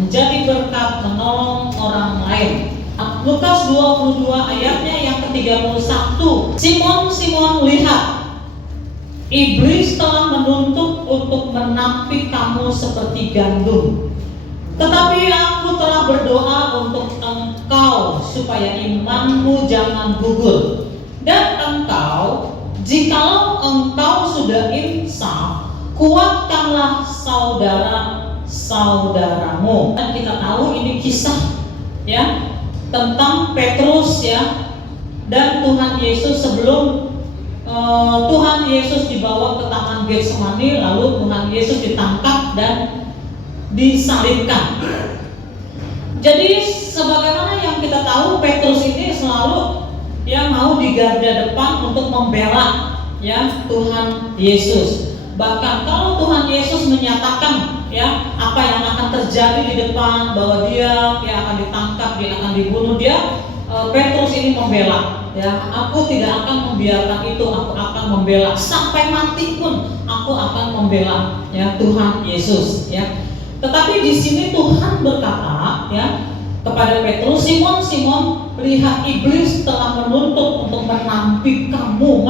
menjadi berkat, menolong orang lain. Lukas 22 ayatnya yang ke-31. Simon, lihat, iblis telah menuntut untuk menampik kamu seperti gandum. Tetapi aku telah berdoa untuk engkau supaya imanmu jangan gugur. Dan engkau, jikalau engkau sudah insaf, kuatkanlah saudara-saudaramu. Dan kita tahu ini kisah ya tentang Petrus ya, dan Tuhan Yesus sebelum Tuhan Yesus dibawa ke taman Getsemani, lalu Tuhan Yesus ditangkap dan disalibkan. Jadi sebagaimana yang kita tahu, Petrus ini selalu yang mau di garda depan untuk membela ya Tuhan Yesus. Bahkan kalau Tuhan Yesus menyatakan ya apa yang akan terjadi di depan, bahwa dia akan ditangkap, dia akan dibunuh, Petrus ini membela ya, aku tidak akan membiarkan itu, aku akan membela sampai mati pun aku akan membela ya Tuhan Yesus ya. Tetapi di sini Tuhan berkata ya kepada Petrus, Simon, lihat, iblis telah menuntut untuk menampi kamu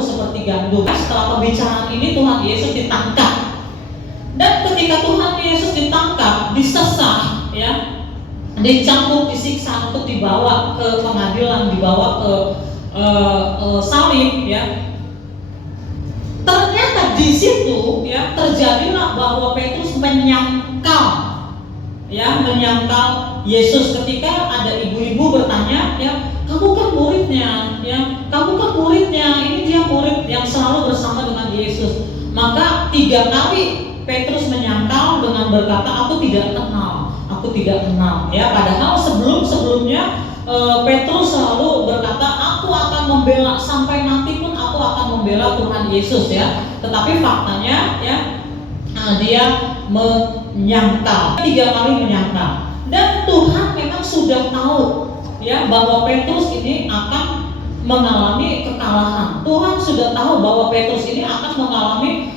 seperti gandum. Setelah pembicaraan ini Tuhan Yesus ditangkap. Dan ketika Tuhan Yesus ditangkap, disesah ya, dicambuk, disiksa untuk dibawa ke pengadilan, dibawa ke salib ya. Ternyata di situ ya terjadilah bahwa Petrus menyangkal Yesus ketika ada ibu-ibu bertanya ya, kamu kan muridnya, ini dia murid yang selalu bersama dengan Yesus. Maka 3 kali Petrus menyangkal dengan berkata, aku tidak kenal ya. Padahal sebelumnya Petrus selalu berkata, aku akan membela sampai mati pun aku akan membela Tuhan Yesus ya. Tetapi faktanya ya dia menyangkal, 3 kali menyangkal. Dan Tuhan memang sudah tahu ya bahwa Petrus ini akan mengalami kekalahan. Tuhan sudah tahu bahwa Petrus ini akan mengalami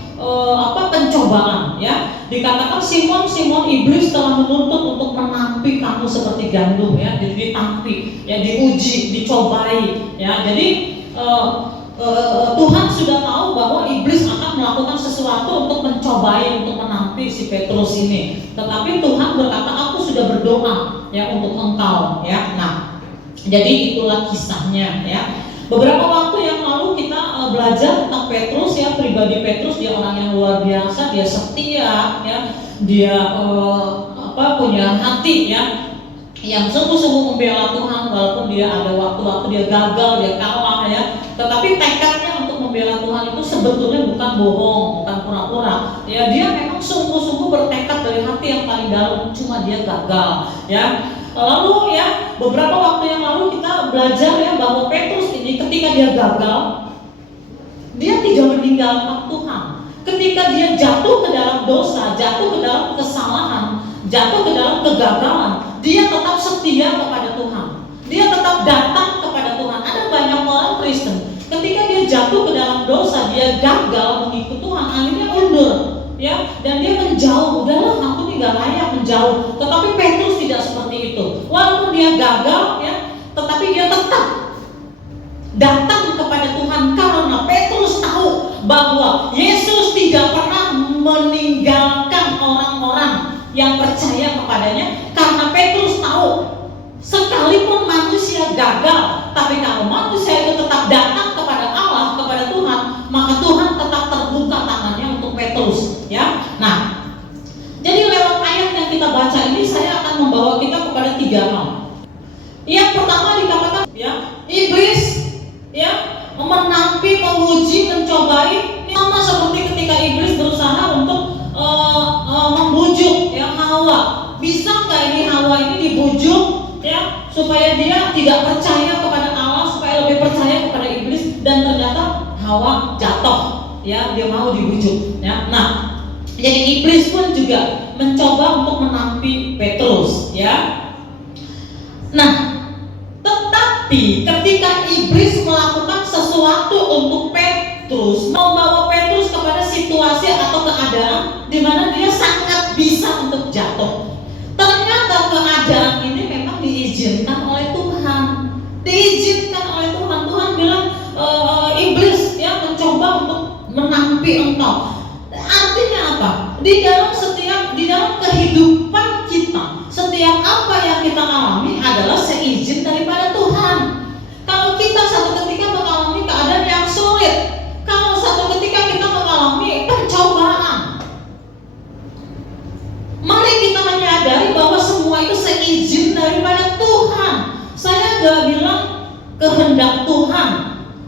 pencobaan ya. Dikatakan Simon, iblis telah menuntut untuk menampi kamu seperti gandum ya. Jadi ditampi ya, diuji, dicobai ya. Jadi Tuhan sudah tahu bahwa iblis akan melakukan sesuatu untuk mencobai, untuk menampi si Petrus ini. Tetapi Tuhan berkata, aku sudah berdoa ya untuk engkau ya. Nah, jadi itulah kisahnya ya. Beberapa waktu yang lalu kita belajar tentang Petrus ya, pribadi Petrus. Dia orang yang luar biasa, dia setia ya, dia punya hati ya yang sungguh-sungguh membela Tuhan, walaupun dia ada waktu-waktu dia gagal, dia kalah ya. Tetapi tekadnya untuk membela Tuhan itu sebetulnya bukan bohong, bukan pura-pura ya. Dia memang sungguh-sungguh bertekad dari hati yang paling dalam, cuma dia gagal ya. Lalu ya beberapa waktu yang lalu kita belajar ya bahwa Petrus ini ketika dia gagal, dia tidak meninggalkan Tuhan. Ketika dia jatuh ke dalam dosa, jatuh ke dalam kesalahan, jatuh ke dalam kegagalan, dia tetap setia kepada Tuhan. Dia tetap datang kepada Tuhan. Ada banyak orang Kristen, ketika dia jatuh ke dalam dosa, dia gagal mengikut Tuhan, akhirnya mundur ya, dan dia menjauh. Udahlah, aku tidak layak, menjauh. Tetapi Petrus tidak seperti itu. Walaupun dia gagal ya, tetapi dia tetap datang kepada Tuhan, karena Petrus tahu bahwa Yesus tidak pernah meninggalkan orang-orang yang percaya kepadanya. Karena Petrus tahu, sekalipun manusia gagal, tapi kalau manusia itu tetap datang kepada Allah, kepada Tuhan, maka Tuhan tetap terbuka tangannya untuk Petrus ya. Nah, jadi lewat ayat yang kita baca ini, saya akan membawa kita kepada 3 hal. Yang pertama dikatakan ya, iblis ya menampi, menguji, mencobai. Ini sama seperti ketika iblis berusaha untuk membujuk ya Hawa. Bisa nggak ini Hawa ini dibujuk ya supaya dia tidak percaya kepada Allah, supaya lebih percaya kepada iblis, dan ternyata Hawa jatuh ya, dia mau dibujuk ya. Nah, jadi iblis pun juga mencoba untuk menampi Petrus ya. Nah, tetapi ketika iblis melakukan sesuatu untuk Petrus, membawa Petrus kepada situasi atau keadaan di mana dia sangat bisa untuk jatuh. diizinkan oleh Tuhan. Diizinkan oleh Tuhan. Tuhan bilang iblis ya mencoba untuk menampi engkau. Artinya apa? Di dalam kehidupan kita, setiap apa yang kita alami adalah seizin daripada Tuhan. Kalau kita satu ketika mengalami keadaan yang sulit, kalau satu ketika kita mengalami pencobaan, mari kita menyadari bahwa semua itu seizin daripada Tuhan. Saya gak bilang kehendak Tuhan,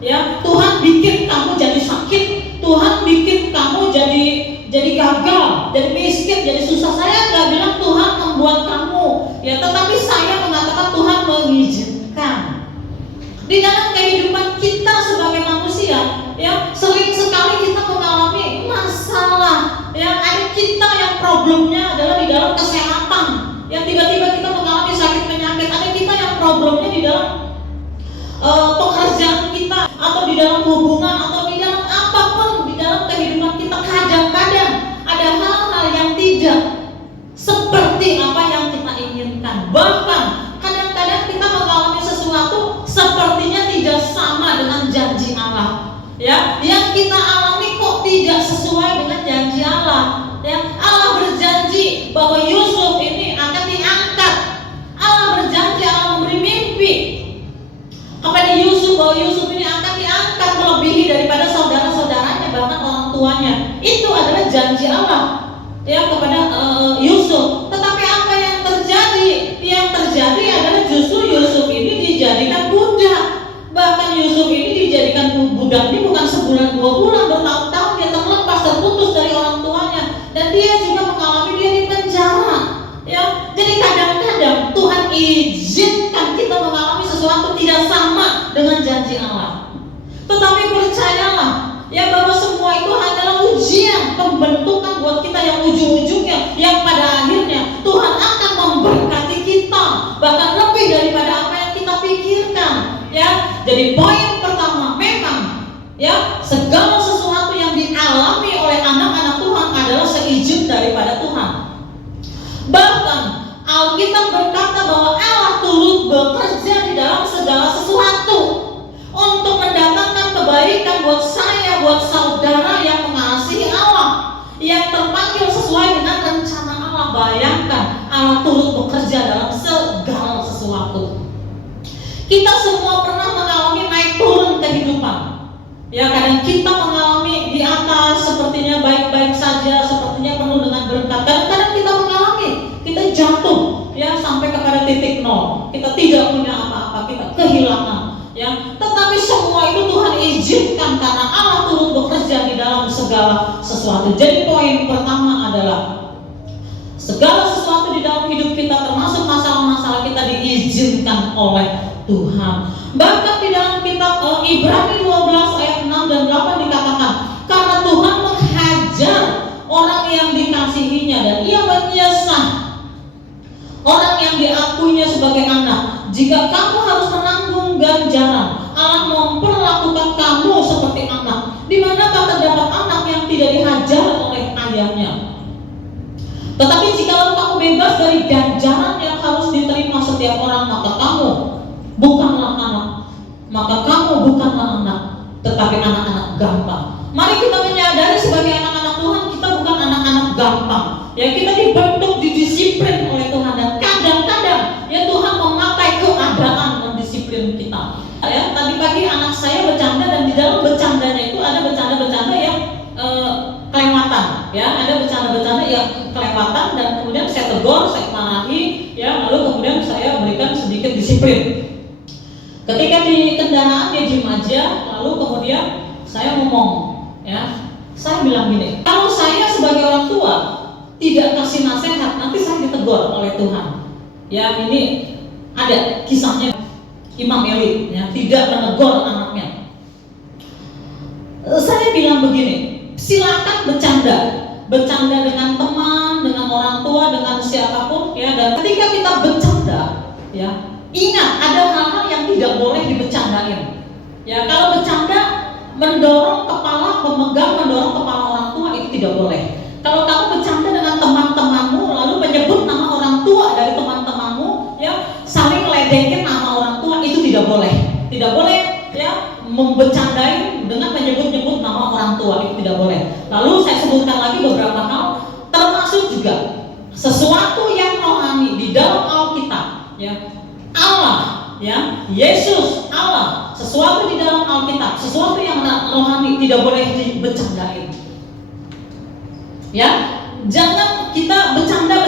ya Tuhan bikin kamu jadi sakit, Tuhan bikin kamu jadi gagal, jadi miskin, jadi susah. Saya gak bilang Tuhan membuat kamu, ya tetapi saya mengatakan Tuhan mengizinkan. Di dalam kehidupan kita sebagai manusia, ya sering sekali kita mengalami masalah. Ya ada kita yang problemnya adalah di dalam kesehatan. Yang tiba-tiba kita mengalami sakit penyakit. Ada kita yang problemnya di dalam pekerjaan kita, atau di dalam hubungan, atau di dalam apapun di dalam kehidupan kita. Kadang-kadang ada hal-hal yang tidak seperti apa yang kita inginkan. Bahkan kadang-kadang kita mengalami sesuatu sepertinya tidak sama dengan janji Allah. Ya, yang kita alami kok tidak sesuai dengan janji Allah. Ya, Allah berjanji bahwa Yusuf ini akan diangkat. Allah berjanji, Allah memberi mimpi kepada Yusuf bahwa Yusuf ini akan diangkat melebihi daripada saudara-saudaranya, bahkan orang tuanya. Itu adalah janji Allah ya kepada Yusuf. Tetapi apa yang terjadi? Yang terjadi adalah justru Yusuf ini dijadikan budak. Bahkan Yusuf ini dijadikan budak ini bukan sebulan 2 bulan, bertahun-tahun dia terlepas, terputus dari orang tuanya, dan dia juga mengalami dia di penjara. Ya, jadi kadang-kadang Tuhan izinkan kita mengalami sesuatu tidak sama dengan janji Allah. Tetapi percayalah ya bahwa semua itu adalah ujian, pembentukan buat kita yang ujung-ujungnya, yang pada akhirnya Tuhan akan memberkati kita bahkan lebih daripada apa yang kita pikirkan. Ya, jadi poin pertama, memang ya segala sesuatu yang dialami oleh anak-anak Tuhan adalah seizin daripada Tuhan. Bahkan Alkitab berkata bahwa Allah turut bekerja di dalam segala sesuatu untuk mendatangkan kebaikan buat saya, buat saudara yang mengasihi Allah, yang terpanggil sesuai dengan rencana Allah. Bayangkan, Allah turut bekerja dalam segala sesuatu. Kita semua pernah mengalami naik turun kehidupan. Ya, kadang kita mengalami di atas sepertinya baik-baik saja, sepertinya penuh dengan berkat. Kadang-kadang kita mengalami, kita jatuh ya sampai kepada titik nol. Kita tidak punya apa-apa, kita kehilangan. Ya, tetapi semua itu Tuhan izinkan karena Allah turut bekerja di dalam segala sesuatu. Jadi poin pertama adalah segala sesuatu di dalam hidup kita, termasuk masalah-masalah kita, diizinkan oleh Tuhan. Bahkan di dalam kitab Ibrani 12 ayat 6 dan 8 dikatakan, karena Tuhan menghajar orang yang dikasihinya dan ia menyesah orang yang diakuinya sebagai anak. Jika kamu harus menanggung ganjaran, Allah memperlakukan kamu seperti anak. Di manakah terdapat anak yang tidak dihajar oleh ayahnya? Tetapi jika kamu bebas dari ganjaran yang harus diterima setiap orang, maka kamu bukanlah anak. Maka kamu bukanlah anak, tetapi anak-anak gampang. Mari kita menyadari sebagai anak-anak Tuhan, kita bukan anak-anak gampang. Ya, kita dibentuk, didisiplin oleh Tuhan, dan kadang-kadang ya Tuhan memakai keadaan mendisiplin kita. Ya, tadi pagi anak saya bercanda, dan di dalam bercandanya itu ada bercanda-bercanda yang kelewatan. Ya, ada bercanda-bercanda yang kelewatan, dan kemudian saya tegur, saya marahi, ya, lalu kemudian saya berikan sedikit disiplin. Ketika di kendaraan dia diem aja, lalu kemudian saya ngomong, ya, saya bilang gini, kalau saya sebagai orang tua tidak kasih nasihat, nanti saya ditegur oleh Tuhan. Ya, ini ada kisahnya Imam Eli, ya, tidak menegur anaknya. Saya bilang begini, silakan bercanda dengan teman, dengan orang tua, dengan siapapun, ya. Dan ketika kita bercanda, ya, ingat ada hal-hal yang tidak boleh dibercandain. Ya, kalau bercanda mendorong kepala orang tua itu tidak boleh. Kalau kamu bercanda dengan teman-temanmu lalu menyebut nama orang tua dari teman-temanmu, ya, saling membecandai dengan menyebut-nyebut nama orang tua, itu tidak boleh. Lalu saya sebutkan lagi beberapa hal, termasuk juga sesuatu yang rohani di dalam Alkitab, ya. Allah, ya, Yesus, Allah, sesuatu di dalam Alkitab, sesuatu yang rohani tidak boleh dibecandai. Ya, jangan kita bercanda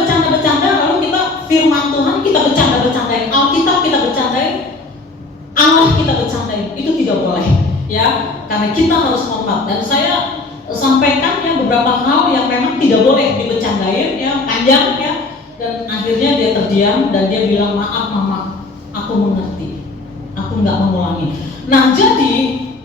lalu kita firman Tuhan kita bercanda-bercandain, Alkitab kita bercandain, Allah kita bercandain, itu tidak boleh, ya, karena kita harus hormat. Dan saya sampaikan ya beberapa hal yang memang tidak boleh dibercandain, ya, panjang, ya, dan akhirnya dia terdiam dan dia bilang, maaf mama, aku mengerti, aku nggak mengulangi. Nah, jadi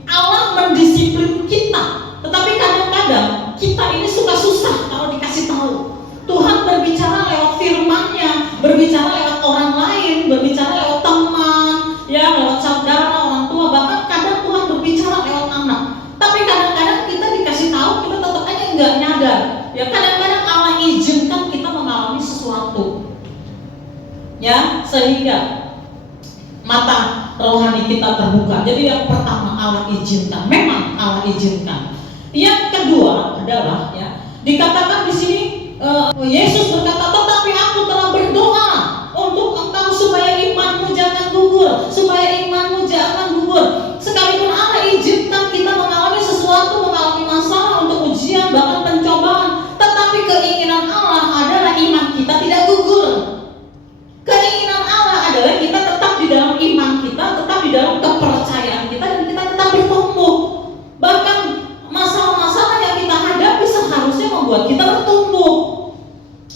Allah mendisiplin kita, tetapi kadang-kadang kita ini suka susah kalau dikasih tahu. Tuhan berbicara lewat firman-Nya, berbicara lewat orang lain, berbicara lewat teman, ya, lewat saudara, orang tua, bahkan kadang Tuhan berbicara lewat anak. Tapi kadang-kadang kita dikasih tahu, kita tetap aja nggak nyadar. Ya, kadang-kadang Allah izinkan kita mengalami sesuatu, ya, sehingga mata rohani kita terbuka. Jadi yang pertama Allah izinkan, memang Allah izinkan. Yang kedua adalah, ya, dikatakan di sini Yesus berkata, tetapi aku telah berdoa untuk engkau supaya imanmu jangan gugur, supaya imanmu jangan gugur. Sekalipun Allah izinkan kita mengalami sesuatu, mengalami masalah untuk ujian, bahkan pencobaan, tetapi keinginan Allah adalah iman kita tidak gugur. Keinginan Allah adalah kita tetap di dalam iman kita, tetap di dalam kepercayaan kita, dan kita tetap bertumbuh. Bahkan masalah-masalah yang kita hadapi seharusnya membuat kita bertumbuh.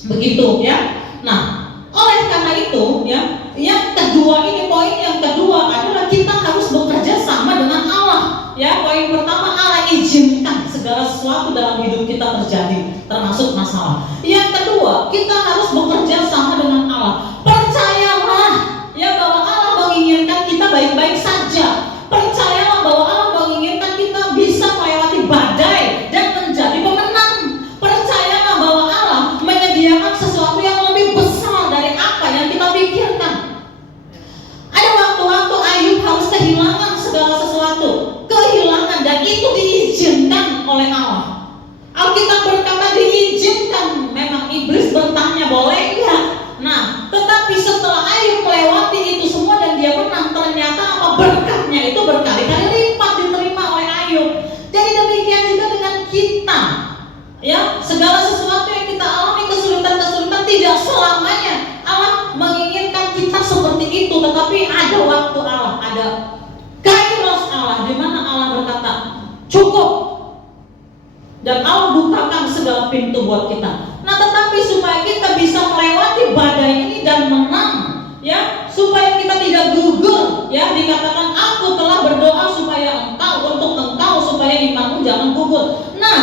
Begitu, ya. Nah, oleh karena itu, ya, yang kedua ini, poin yang kedua adalah kita harus bekerja sama dengan Allah. Ya, poin pertama, Allah izinkan segala sesuatu dalam hidup kita terjadi, termasuk masalah. Yang kedua, kita harus bekerja sama dengan Allah. Percayalah, ya, bahwa Allah menginginkan kita baik-baik saja. Percayalah bahwa Allah menginginkan kita bisa melewati badai dan menjadi pemenang. Percayalah bahwa Allah menyediakan sesuatu yang lebih besar dari apa yang kita pikirkan. Ada waktu-waktu Ayub harus kehilangan segala sesuatu, kehilangan, dan itu diizinkan oleh Allah. Alkitab berkata diizinkan. Memang iblis bertanya, boleh enggak? Nah, tetapi setelah Ayub melewati itu semua dan dia menang, ternyata apa? Berkatnya itu berkali-kali lipat diterima oleh Ayub. Jadi demikian juga dengan kita, ya, segala sesuatu yang kita alami, kesulitan-kesulitan, tidak selamanya Allah menginginkan kita seperti itu, tetapi ada waktu Allah, ada kairos Allah, di mana Allah berkata cukup, dan Allah bukakan segala pintu buat kita. Nah, tetapi supaya kita bisa melewati badai ini dan menang, ya, supaya kita tidak gugur, ya, dikatakan aku telah berdoa supaya untuk engkau supaya imanmu jangan gugur. Nah,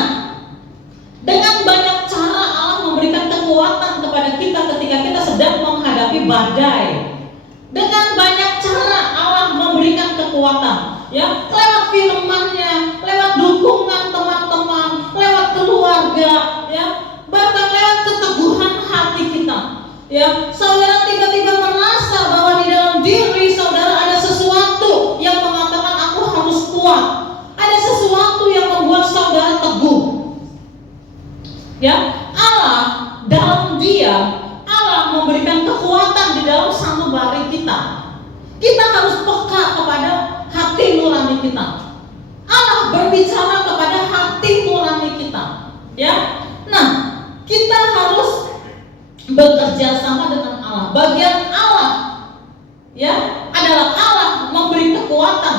dengan banyak cara Allah memberikan kekuatan kepada kita ketika kita sedang menghadapi badai. Dengan banyak cara Allah memberikan kekuatan, ya, lewat firman-Nya, lewat dukungan teman-teman, lewat keluarga, ya, bahkan lewat keteguhan hati kita. Ya, saudara tiba-tiba merasa bahwa di dalam diri saudara ada sesuatu yang mengatakan aku harus kuat. Ada sesuatu yang membuat saudara teguh. Ya, Allah dalam Dia, Allah memberikan kekuatan di dalam sanubari kita. Kita harus peka kepada hati nurani kita. Allah berbicara kepada hati nurani kita. Ya, nah, kita harus bekerja sama dengan Allah. Bagian Allah, ya, adalah Allah memberi kekuatan,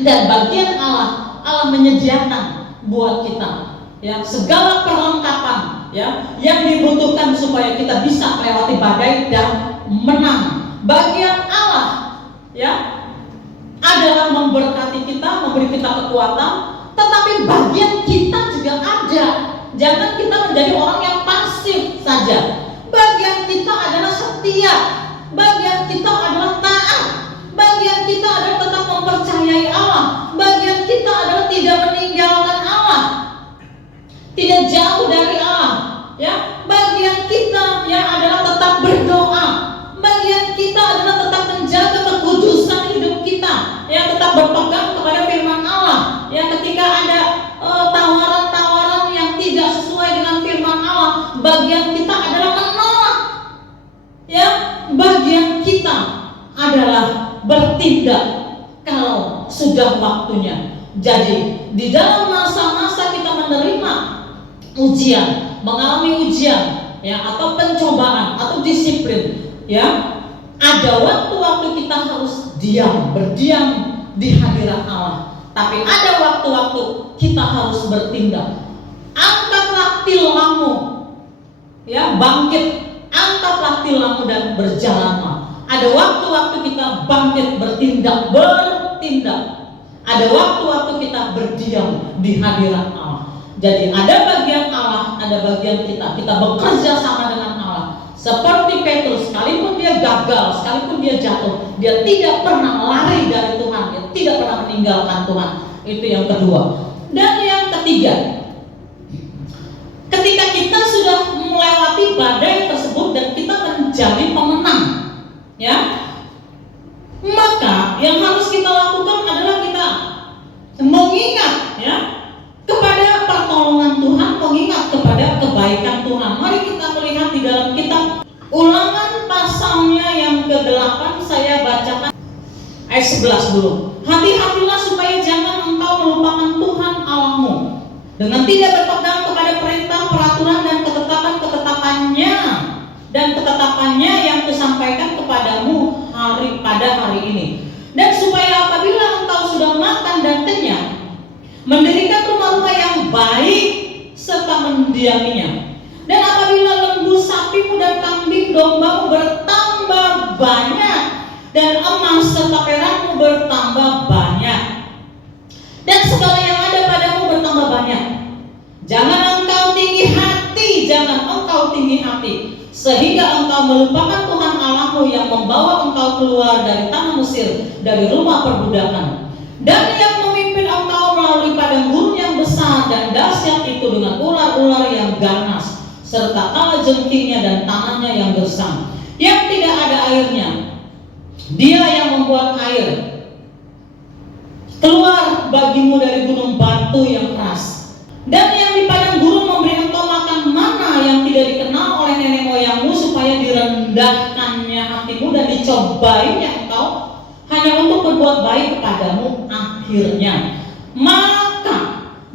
dan bagian Allah, Allah menyediakan buat kita, ya, segala perlengkapan, ya, yang dibutuhkan supaya kita bisa melewati badai dan menang. Bagian Allah, ya, adalah memberkati kita, memberi kita kekuatan, tetapi bagian kita juga ada. Jangan kita menjadi orang yang pasif saja. Bagian kita adalah setia, bagian kita adalah taat, bagian kita adalah tetap mempercayai Allah, bagian kita adalah tidak meninggalkan Allah, tidak jauh dari Allah, ya. Bagian kita, ya, adalah tetap berdoa. Bagian kita adalah tetap menjaga kekudusan hidup kita, ya, tetap tetap berpegang kepada firman Allah. Ya, ketika ada tawaran-tawaran yang tidak sesuai dengan firman Allah, bagian kita adalah menolak. Ya, bagian kita adalah bertindak kalau sudah waktunya. Jadi di dalam masa-masa kita menerima ujian, mengalami ujian, ya, atau pencobaan atau disiplin, ya, ada waktu-waktu kita harus berdiam di hadirat Allah. Tapi ada waktu-waktu kita harus bertindak. Angkatlah tilammu, ya, bangkit, angkatlah tilammu dan berjalanlah. Ada waktu-waktu kita bangkit, bertindak. Ada waktu-waktu kita berdiam di hadirat Allah. Jadi ada bagian Allah, ada bagian kita. Kita bekerja sama dengan Allah. Seperti Petrus, sekalipun dia gagal, sekalipun dia jatuh, dia tidak pernah lari dari Tuhan, dia tidak pernah meninggalkan Tuhan. Itu yang kedua. Dan yang ketiga, ketika kita sudah melewati badai tersebut dan kita menjadi pemenang, ya, maka yang harus kita lakukan adalah kita mengingat, ya, kepada pertolongan Tuhan, mengingat kepada kebaikan Tuhan. Mari kita melihat di dalam kitab Ulangan pasalnya yang ke-8, saya bacakan ayat 11 dulu. Hati-hatilah supaya jangan engkau melupakan Tuhan Allahmu dengan tidak berpegang kepada perintah, peraturan dan ketetapannya yang kusampaikan kepadamu pada hari ini. Dan supaya apabila engkau sudah makan dan kenyang, mendirikan rumah-rumah yang baik serta mendiaminya. Dan apabila lembu, sapimu dan kambing dombamu bertambah banyak, dan emas serta perakmu bertambah banyak, dan segala yang ada padamu bertambah banyak, jangan engkau tinggi hati, sehingga engkau melupakan Tuhan Allahmu yang membawa engkau keluar dari tanah Mesir, dari rumah perbudakan, dan yang memimpin engkau melalui padang gurun yang besar dan dahsyat itu dengan ular-ular yang ganas, serta kalajengkingnya dan tanahnya yang gersang, yang tidak ada airnya. Dia yang membuat air keluar bagimu dari gunung batu yang keras, dan yang di padang gurun memberi engkau makan mana yang tidak dikenal oleh nenek moyangmu, supaya direndahkannya hatimu dan dicobainya engkau hanya untuk berbuat baik kepadamu akhirnya. Maka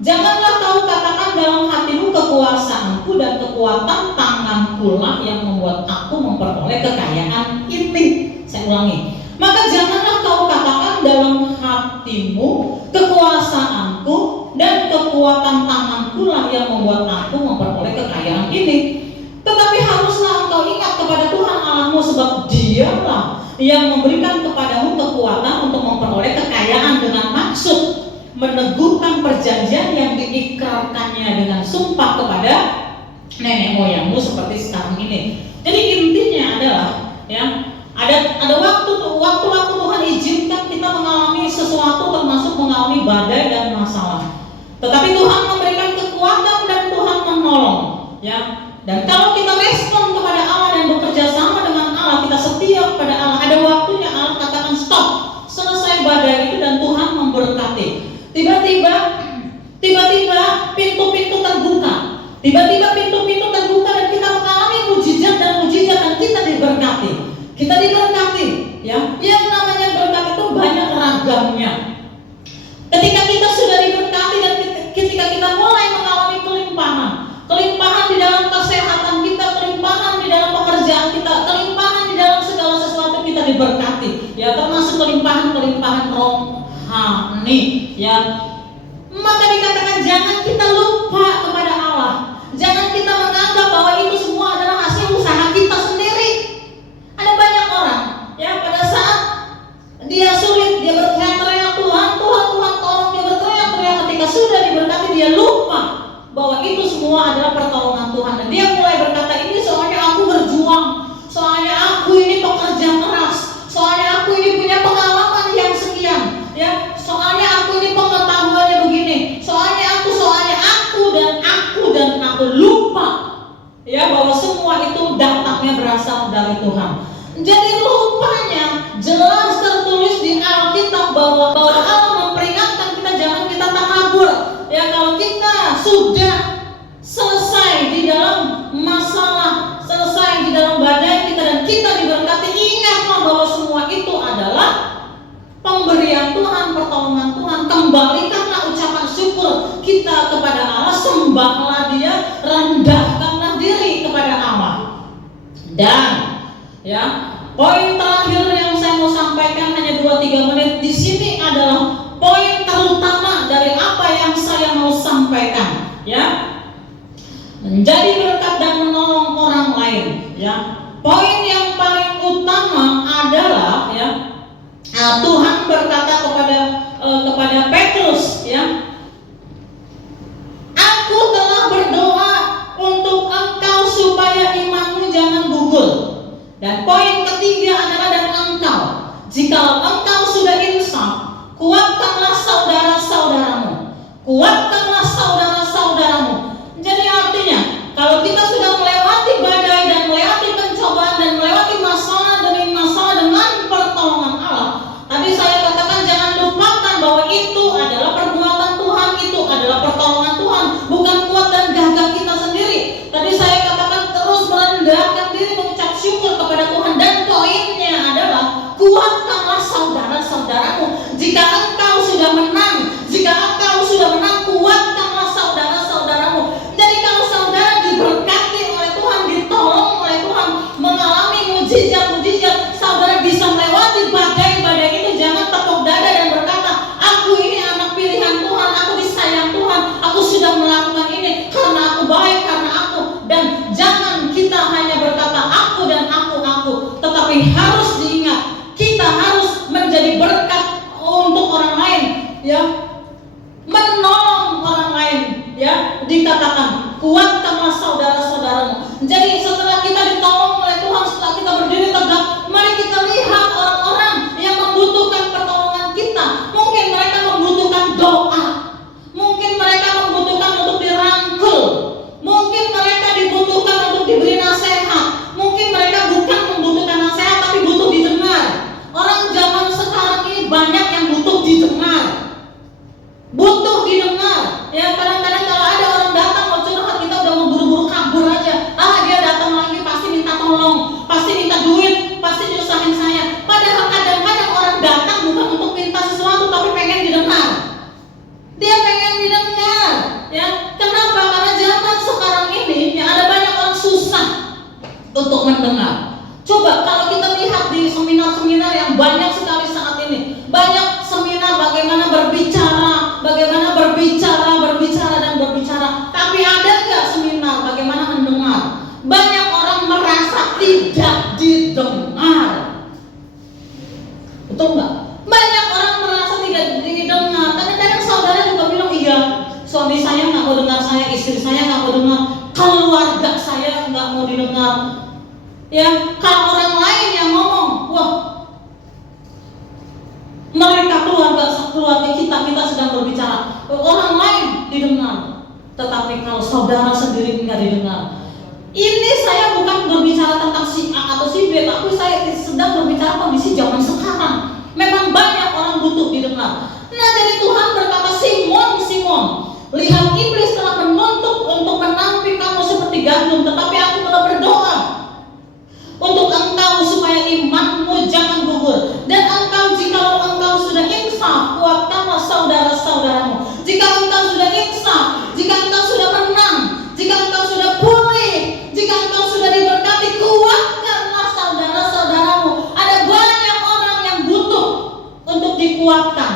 janganlah kau katakan dalam hatimu, kekuasaanku dan kekuatan tanganku lah yang membuat aku memperoleh kekayaan ini. Saya ulangi. Maka janganlah kau katakan dalam hatimu, kekuasaanku dan kekuatan tanganku lah yang membuat aku memperoleh kekayaan ini. Tetapi haruslah engkau ingat kepada Tuhan Allahmu, sebab Dialah yang memberikan kepadamu kekuatan untuk memperoleh kekayaan dengan maksud meneguhkan perjanjian yang diikrarkannya dengan sumpah kepada nenek moyangmu seperti sekarang ini. Jadi intinya adalah, ya, ada waktu-waktu Tuhan izinkan kita mengalami sesuatu, termasuk mengalami badai dan masalah. Tetapi Tuhan memberikan kekuatan dan Tuhan menolong, ya. Dan kalau kita respon kepada Allah dan bekerja sama dengan Allah, kita setia kepada Allah, ada waktunya Allah katakan stop, selesai badai itu dan Tuhan memberkati. Tiba-tiba pintu-pintu terbuka. Tiba-tiba pintu-pintu terbuka dan kita mengalami mujizat dan kita diberkati. Kita diberkati, ya. Yang namanya berkat itu banyak ragamnya. Ketika kita sudah diberkati dan ketika kita mulai mengalami kelimpahan di dalam kesehatan kita, kelimpahan di dalam pekerjaan kita, kelimpahan di dalam segala sesuatu kita diberkati, ya, termasuk kelimpahan rohani, ya. Maka dikatakan jangan kita lupa kepada Allah. Jangan kita menganggap bahwa itu semua adalah hasil usaha kita sendiri. Ada banyak orang, ya, pada saat dia sulit, dia berteriak-teriak, Tuhan, tolong, dia berteriak-teriak. Ketika sudah diberkati, dia lupa bahwa itu semua adalah pertolongan Tuhan. Dan dia mulai berkata, ini soalnya aku berjuang, soalnya aku ini pekerja keras, soalnya aku ini punya pengalaman yang sekian, ya, soalnya aku ini pengetahuannya begini, soalnya aku dan aku lupa, ya, bahwa semua itu datangnya berasal dari Tuhan. Jadi rupanya jelas tertulis di Alkitab bahwa kita diberkati, ingatlah bahwa semua itu adalah pemberian Tuhan, pertolongan Tuhan. Kembalikanlah ucapan syukur kita kepada Allah, sembahlah Dia, rendahkanlah diri kepada Allah. Dan ya, poin terakhir yang saya mau sampaikan hanya 2-3 menit di sini adalah poin terutama dari apa yang saya mau sampaikan, ya. Menjadi berkat dan menolong orang lain, ya. Poin yang paling utama adalah, ya, Tuhan berkata kepada Petrus, ya, aku telah berdoa untuk engkau supaya imanmu jangan gugur. Dan poin ketiga adalah dan engkau, jikalau engkau sudah insaf, kuatkanlah saudara-saudaramu, kuatkanlah saudara-saudaramu. Jadi artinya, kalau kita sudah melewati badai dan melewati pencobaan dan melewati masalah demi masalah dengan pertolongan Allah, tadi saya katakan jangan lupakan bahwa itu adalah perbuatan Tuhan, itu adalah pertolongan Tuhan, bukan kuat dan gagah kita sendiri. Tadi saya katakan terus merendahkan diri, mengucap syukur kepada Tuhan. Dan poinnya adalah kuatkanlah saudara-saudaramu. Jika engkau sudah menang, jika engkau sudah menang, kuatkanlah saudara-saudaramu. Jadi kalau saudara diberkati oleh Tuhan, ditolong oleh Tuhan, mengalami mujizat-mujizat, saudara bisa melewati badai-badai itu, jangan tepuk dada dan berkata, aku ini anak pilihan Tuhan, aku disayang Tuhan, aku sudah melakukan ini karena aku baik, karena aku. Dan jangan kita hanya berkata aku dan aku, tetapi harus diingat, kita harus menjadi berkat untuk orang lain, ya, menolong orang lain, ya. Dikatakan kuatkanlah saudara-saudaramu. Jadi setelah kita ditolong oleh Tuhan, setelah kita berdiri tegak, mari kita lihat orang-orang yang membutuhkan pertolongan kita. Mungkin mereka membutuhkan doa, mungkin mereka membutuhkan untuk dirangkul, mungkin mereka dibutuhkan untuk diberi nasihat, mungkin mereka bukan membutuhkan nasihat tapi butuh didengar. Orang zaman sekarang ini banyak yang butuh didengar, ya. Kadang-kadang kalau ada orang datang mau curhat, kita udah mau buru-buru kabur aja. Dia datang lagi pasti minta tolong, pasti minta duit, pasti nyusahin saya. Padahal kadang-kadang orang datang bukan untuk minta sesuatu tapi pengen didengar. Dia pengen didengar, ya. Kenapa? Karena zaman sekarang ini, ya, ada banyak orang susah untuk mendengar. Coba kalau kita lihat di seminar-seminar yang banyak sekali saat ini, banyak seminar bagaimana berbicara, dan berbicara. Tapi ada nggak seminar bagaimana mendengar? Banyak orang merasa tidak didengar, betul nggak? Banyak orang merasa tidak didengar. Kadang-kadang saudara juga bilang, iya, suami saya nggak mau dengar saya, istri saya nggak mau dengar, keluarga saya nggak mau didengar. Ya, kalau orang lain yang ngomong, wah, mereka keluarga kita sedang berbicara, orang lain didengar. Tetapi kalau saudara sendiri nggak didengar. Ini saya bukan berbicara tentang si A atau si B, tapi saya sedang berbicara kondisi zaman sekarang. Memang banyak orang butuh didengar. Nah, jadi Tuhan berkata, Simon, lihat iblis telah menuntut untuk menampik kamu seperti gandum, tetapi aku telah berdoa untuk engkau supaya imanmu jangan gugur. Dan jikalau engkau sudah insaf, kuatkanlah saudara-saudaramu. Jika engkau sudah insaf, jika engkau sudah menang, jika engkau sudah pulih, jika engkau sudah diberkati, kuatkanlah saudara-saudaramu. Ada banyak orang yang butuh untuk dikuatkan.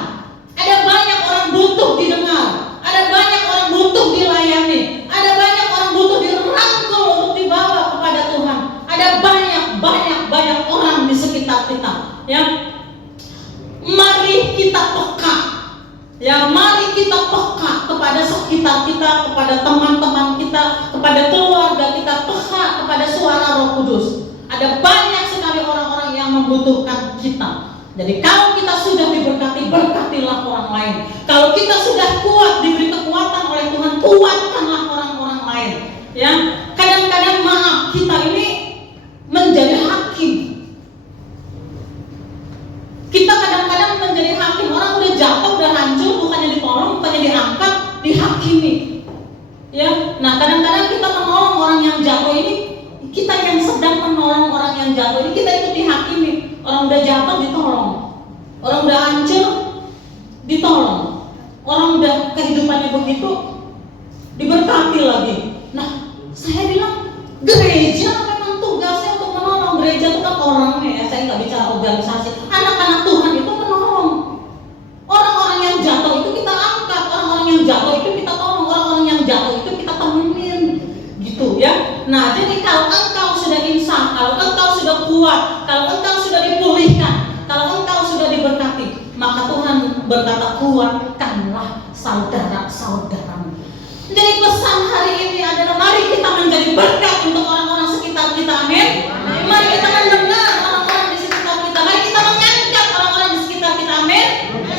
Ada banyak orang butuh didengar. Ada banyak orang butuh dilayani. Ada banyak orang butuh dirangkul untuk dibawa kepada Tuhan. Ada banyak orang di sekitar kita, ya. Mari kita peka, ya. Mari kita peka kepada sekitar kita, kepada teman-teman kita, kepada keluarga kita, peka kepada suara Roh Kudus. Ada banyak sekali orang-orang yang membutuhkan kita. Jadi kalau kita sudah diberkati, berkatilah orang lain. Kalau kita sudah kuat, diberi kekuatan oleh Tuhan, kuatkanlah orang-orang lain, ya. Kadang-kadang maaf, kita ini menjadi hakim. Kita kadang-kadang menjadi hakim. Orang udah jatuh, udah hancur, bukannya ditolong, bukannya diangkat, dihakimi, ya. Nah, kadang-kadang kita menolong orang yang jatuh ini, kita yang sedang menolong orang yang jatuh ini kita ikut dihakimi. Orang udah jatuh ditolong, orang udah hancur ditolong, orang udah kehidupannya begitu diberkati lagi. Nah, saya bilang gereja memang tugasnya untuk menolong. Gereja itu kan orangnya ya, saya nggak bicara organisasi. Anak-anak Tuhan itu menolong. Orang-orang yang jatuh itu kita angkat, orang-orang yang jatuh itu kita tolong, orang-orang yang jatuh itu kita temenin, gitu ya. Nah, jadi kalau engkau sudah insaf, kalau engkau sudah kuat, kalau engkau sudah dipulihkan, kalau engkau sudah diberkati, maka Tuhan berkata, kuatkanlah saudara-saudaramu. Jadi pesan hari ini adalah mari kita menjadi berkat untuk orang-orang sekitar kita, amin. Mari kita mendengar orang-orang di sekitar kita, mari kita mengangkat orang-orang di sekitar kita, amin.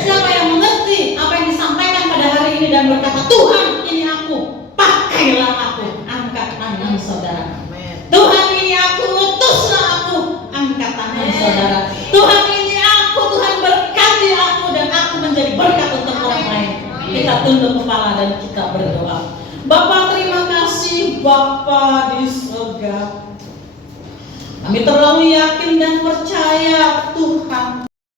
Siapa yang mengerti apa yang disampaikan pada hari ini dan berkata, Tuhan ini aku, pakailah aku, angkat tangan saudara. Tuhan ini aku, utuslah aku, angkat tangan saudara. Tuhan ini aku, Tuhan berkati aku dan aku menjadi berkat untuk orang lain. Kita tunduk kepala dan kita berdoa. Bapa, terima kasih Bapa di surga. Kami terlalu yakin dan percaya Tuhan